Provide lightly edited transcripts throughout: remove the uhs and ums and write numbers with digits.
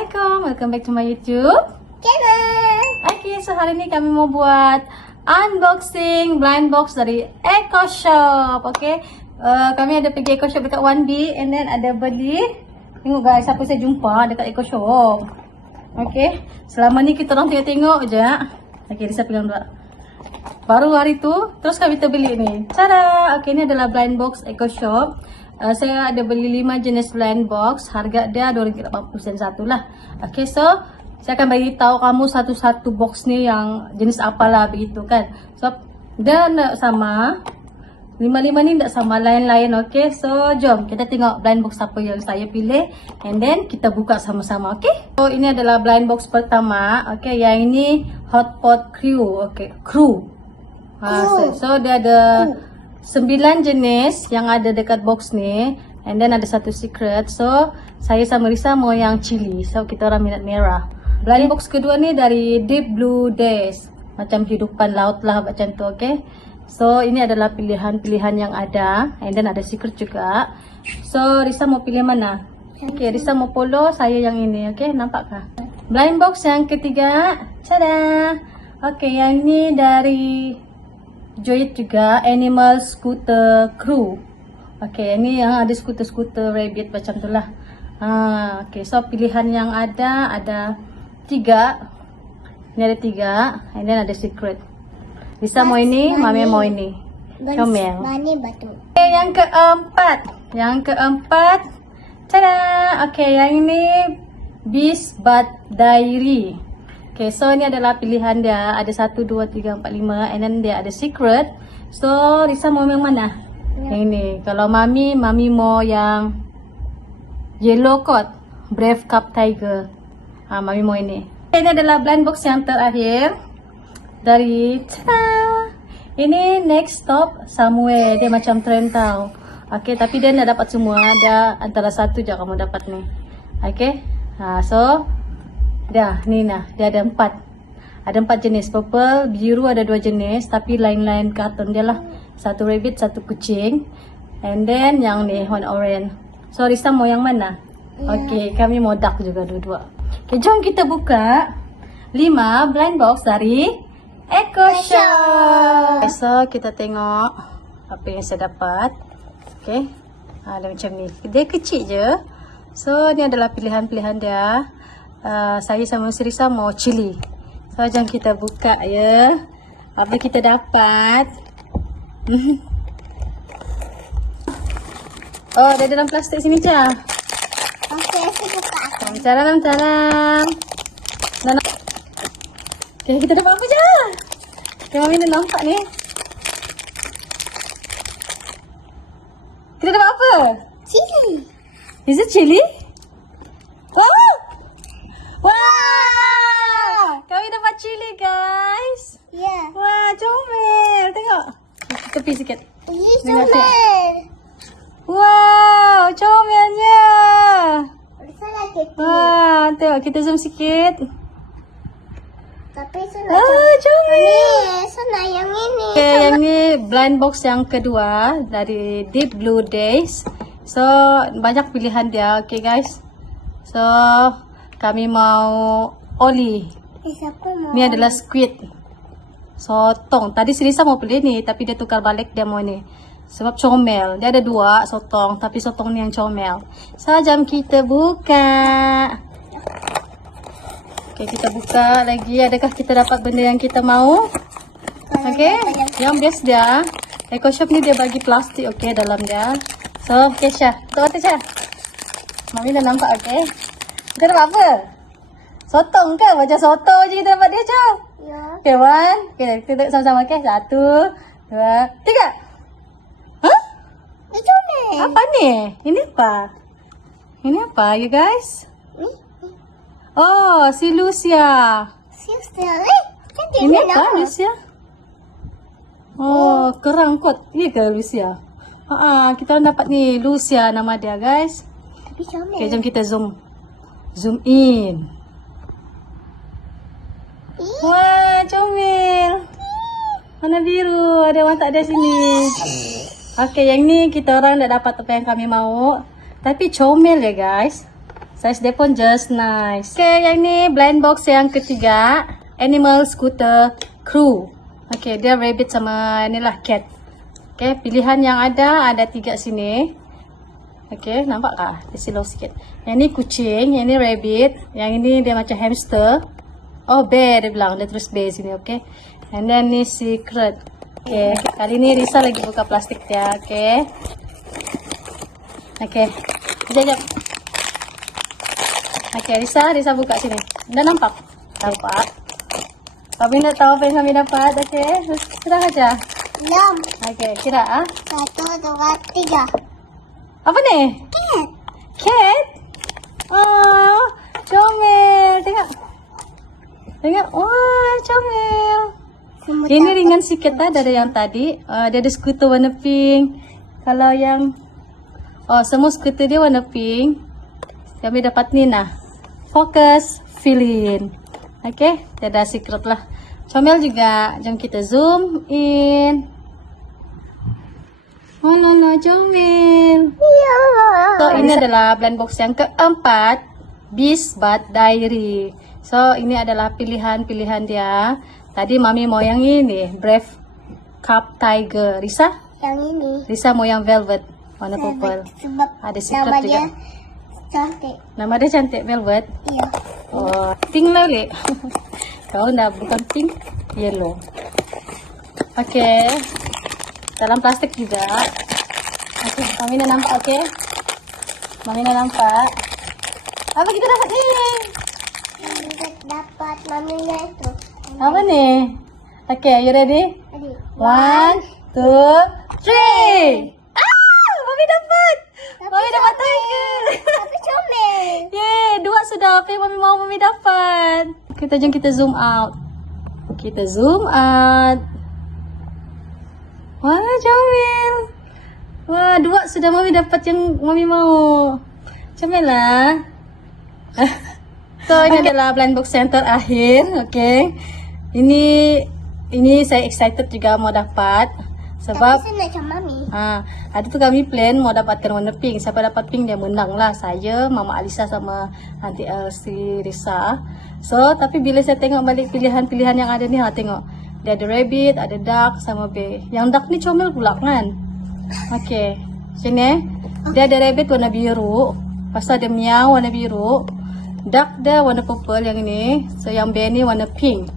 Assalamualaikum, welcome back to my YouTube channel. Okay, so hari ni kami mau buat unboxing blind box dari Eco Shop. Okay, kami ada pergi Eco Shop dekat 1B and then ada beli. Tengok guys, apa saya jumpa dekat Eco Shop. Okay, selama ni kita orang tengok je. Okay, Risa pegang dulu. Baru hari tu, terus kami terbeli ni. Tada! Okay, ni adalah blind box Eco Shop. Saya ada beli 5 jenis blind box. Harga dia RM2.80 satu lah. Okay, so saya akan bagi tahu kamu satu-satu box ni yang jenis apalah begitu kan. So, dia tak sama. 5 ni tak sama, lain-lain. Okay, so jom kita tengok blind box apa yang saya pilih. And then kita buka sama-sama. Okay. So, ini adalah blind box pertama. Okay, yang ini Hotpot Crew. Okay, Crew. So dia ada 9 jenis yang ada dekat box ni. And then ada satu secret. So saya sama Risa mau yang chili. So kita orang minat merah. Blind box kedua ni dari Deep Blue Days. Macam hidupan laut lah macam tu. Okay. So ini adalah pilihan-pilihan yang ada. And then ada secret juga. So Risa mau pilih mana? Okay, Risa mau polo, saya yang ini. Okay, nampakkah? Blind box yang ketiga. Tada! Okay, yang ni dari Joyit juga, Animal Scooter Crew. Okay, ini yang ada skuter-skuter rabbit macam tu lah. Okay, so pilihan yang ada 3. Ini ada 3. And then ada secret. Risa mau ini, Mami mau ini. Comel. Bani batu. Okay, yang keempat. Tada! Okay, yang ini Beast Bud Diary. Okay, so ini adalah pilihan dia. Ada 1, 2, 3, 4, 5. And then dia ada secret. So, Risa mau yang mana? Yang ini. Kalau Mami mau yang yellow coat. Brave Cup Tiger. Mami mau ini. Okay, ini adalah blind box yang terakhir. Dari, tada! Ini Next Stop Somewhere. Dia macam trend tau. Okay, tapi dia nak dapat semua. Ada antara satu je kamu dapat ni. Okay. So, dah, ni nah, dia ada 4. Ada 4 jenis. Purple, biru ada 2 jenis. Tapi lain-lain karton dia lah. Satu rabbit, satu kucing. And then yang ni, warna orange. So, Risa mau yang mana? Okay, kami mau dark juga dua-dua. Okay, jom kita buka 5 blind box dari Eco Shop. Okay, so, kita tengok apa yang saya dapat. Okay. Ada macam ni. Dia kecil je. So, ni adalah pilihan-pilihan dia. Saya sama Risa mau chili. So, jom kita buka ya. Apa kita dapat? Oh, dia dalam plastik sini je. Okay, saya buka. Caram. Okay, kita dapat apa je? Okay, Mami dah nampak ni. Kita dapat apa? Chili. Is it chili? Oh! Wah! Kami dapat chili, guys. Ya. Wah, comel. Tengok. Tepi sikit. Ini Tengok, comel. Wow, comelnya. Salah kecil. Wah, tengok kita zoom sikit. Tapi saya Comel. Ni, saya yang ini. Okay, yang ni blind box yang kedua dari Deep Blue Days. So, banyak pilihan dia. Okay, guys. So, kami mau oli. Siapa mau? Ni adalah squid. Sotong. Tadi si Risa mau pilih ni, tapi dia tukar balik dia mau ni. Sebab comel. Dia ada 2 sotong, tapi sotong ni yang comel. So, jom kita buka. Okay, kita buka lagi. Adakah kita dapat benda yang kita mau? Okay. Yang best dia, Eco Shop ni dia bagi plastik, okay, dalam dia. So, okay, Syah. Tuh, Syah. Mami dah nampak, okay. Kita dapat apa? Sotong ke? Macam soto je kita dapat dia, Syah. Ya. Okay, 1. Okay, kita duduk sama-sama, okay. 1, 2, 3. Hah? Ini comel. Apa ni? Ini apa? Ini apa, you guys? Ni. Oh, si Lucia. Siapa? Cantik Ini kan? apa, Lucia? Oh, kerang kot. Iya ke, Lucia? Kita orang dapat ni, Lucia nama dia, guys. Tapi comel. Okay, jom kita zoom. Zoom in. Wah, comel. Warna biru. Ada orang tak ada sini. Okay, yang ni kita orang dah dapat apa yang kami mau. Tapi comel ya, guys. Size dia pun just nice. Okay, yang ni blind box yang ketiga. Animal Scooter Crew. Okay, dia rabbit sama ni lah cat. Okay, pilihan yang ada 3 sini. Okay, nampak kah? Dia silau sikit. Yang ni kucing, yang ni rabbit, yang ini dia macam hamster. Oh, bear dia bilang. Dia terus bear sini, okay. And then ni secret. Okay, kali ni Risa lagi buka plastik dia, okay. Okay, sekejap. Okay, Risa buka sini. Dah nampak? Nampak. Kami nak tahu apa yang kami dapat, okay. Sudah aja. 6, Okay, kira ah. 1, 2, 3. Apa ni? Cat. Cat? Oh, comel. Tengok. Tengok. Wah, comel. Semut Ini apa? ringan sikit lah dari yang tadi. Dia ada skuter warna pink. Kalau yang semua skuter dia warna pink. Kami dapat ni nah. Focus Feeling. Okay, dia ada secret lah. Comel juga. Jom kita zoom in. Oh lala, comel. Ya. So, ini adalah blind box yang keempat. Beast Bud Diary. So, ini adalah pilihan-pilihan dia. Tadi Mami mau yang ini. Brave Cup Tiger. Risa? Yang ini. Risa mau yang velvet. Warna purple. Sebab Ada secret nama juga. dia cantik. Nama dia cantik, velvet. Iya. Oh, pink lagi. Kau dah bukan pink, yellow. Okay. Dalam plastik juga. Okay, Mami dah nampak, okay. Mami dah nampak. Apa kita dapat ni? Kita dapat maminya itu. Apa ni? Okay, are you ready? Tadi. 1, 2, 3. Ah! Mami dapat! Mami dapat tiger! Tapi comel. Yeay, 2 sudah. Apa yang Mami mau Mami dapat? Jom kita zoom out. Kita zoom out. Wah, comel. Wah, 2 sudah Mami dapat yang Mami mau. Comel lah. So, ini adalah blind box yang terakhir. Okay. Ini saya excited juga mau dapat. Sebab Tapi saya macam mami. ada tu kami plan mau dapatkan warna pink. Siapa dapat pink dia menang lah. Saya, Mama Alisa sama Aunty Elsie, Risa. So, tapi bila saya tengok balik pilihan-pilihan yang ada ni, tengok. Dia ada rabbit, ada duck sama bear. Yang duck ni comel pula kan? Okay. Sini. Dia ada rabbit warna biru. Pasal ada meow warna biru. Duck dia warna purple yang ini. So, yang bear ni warna pink.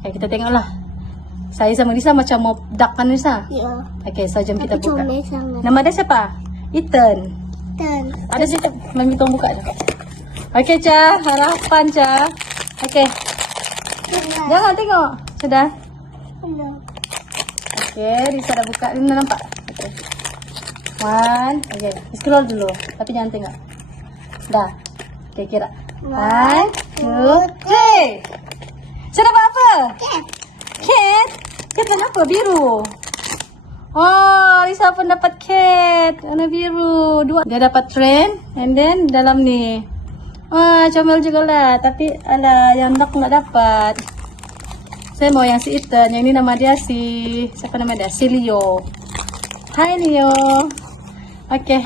Okay, kita tengoklah. Saya sama Risa macam mau duck kan Risa? Ya. Okay, so jom kita Tapi buka. comel sangat. Nama dia siapa? Ethan. Dan Ada situ. Mami tolong buka je. Okay, Ca. Harapan, Ca. Okay. Jangan tengok. Sudah? belum. Okay, Risa dah buka. Ini nampak? Okay. 1. Okay, scroll dulu. Tapi jangan tengok. Dah. Okay, kira. 1, 2, 3. Saya dapat apa? Cat. Cat? Cat warna apa? Biru. Oh, Risa pun dapat cat. Warna biru. 2. Dia dapat trend. And then, dalam ni. Wah, comel juga lah. Tapi, alah, yang nak nggak dapat. Saya mau yang si Ethan. Yang ini nama dia siapa nama dia? Si Leo. Hai, Leo. Okay.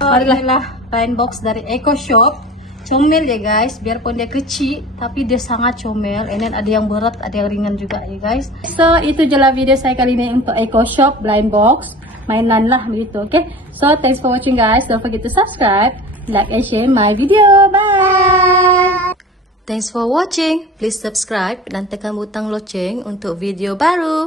Marilah blind box dari Eco Shop. Comel ya guys, biarpun dia kecil tapi dia sangat comel. And then ada yang berat, ada yang ringan juga ya guys. So itu je lah video saya kali ini untuk Eco Shop blind box. Mainan lah begitu, okay. So thanks for watching guys. Don't forget to subscribe, like and share my video. Bye. Thanks for watching. Please subscribe dan tekan butang loceng untuk video baru.